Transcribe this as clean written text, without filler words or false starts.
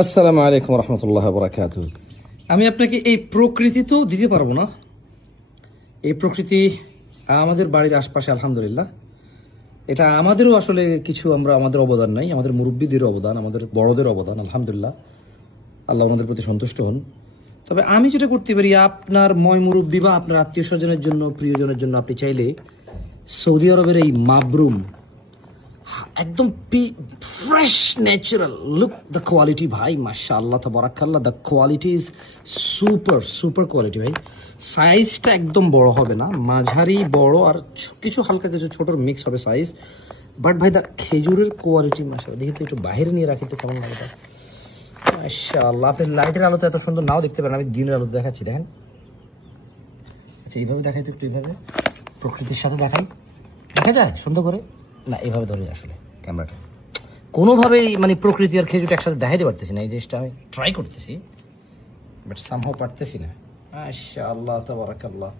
আসসালামু আলাইকুম রহমতুল্লাহ বরাকাত। আমি আপনাকে এই প্রকৃতি তো দিতে পারবো না। এই প্রকৃতি আমাদের বাড়ির আশপাশে আলহামদুলিল্লাহ, এটা আমাদেরও আসলে কিছু আমাদের অবদান নাই, আমাদের মুরব্বীদের অবদান, আমাদের বড়দের অবদান। আলহামদুলিল্লাহ, আল্লাহ ওনাদের প্রতি সন্তুষ্ট হন। তবে আমি যেটা করতে পারি, আপনার ময় মুরব্বী বা আপনার আত্মীয় স্বজনের জন্য, প্রিয়জনের জন্য আপনি চাইলে সৌদি আরবের এই মাবরুম একদম fresh natural look, the quality ভাই মাশাআল্লাহ তাবারাকাল্লাহ, the quality is super super quality ভাই। সাইজটা একদম বড় হবে না, মাঝারি বড় আর কিছু হালকা কিছু ছোটোর মিক্স হবে সাইজ। বাট ভাই দ্য খেজুরের কোয়ালিটি মাশাআল্লাহ, দেখি তো একটু বাইরে নিয়ে রাখি তো কেমন লাগে। মাশাআল্লাহ, আপনি লাইটের আলোতে এত সুন্দর নাও দেখতে পারেন, আমি দিনের আলোতে দেখাচ্ছি, দেখেন। আচ্ছা এইভাবে দেখাই তো একটু, এইভাবে প্রকৃতির সাথে দেখাই, দেখা যায় সুন্দর করে না? এইভাবে ধরে আসলে ক্যামেরাটা কোনোভাবেই মানে প্রকৃতি আর খেজুরটা একসাথে দেখাইতে পারতেছি না। এই জিনিসটা আমি ট্রাই করতেছি, বাট সামহাও পারতেছি না। মাশাআল্লাহ তাবারাকাল্লাহ।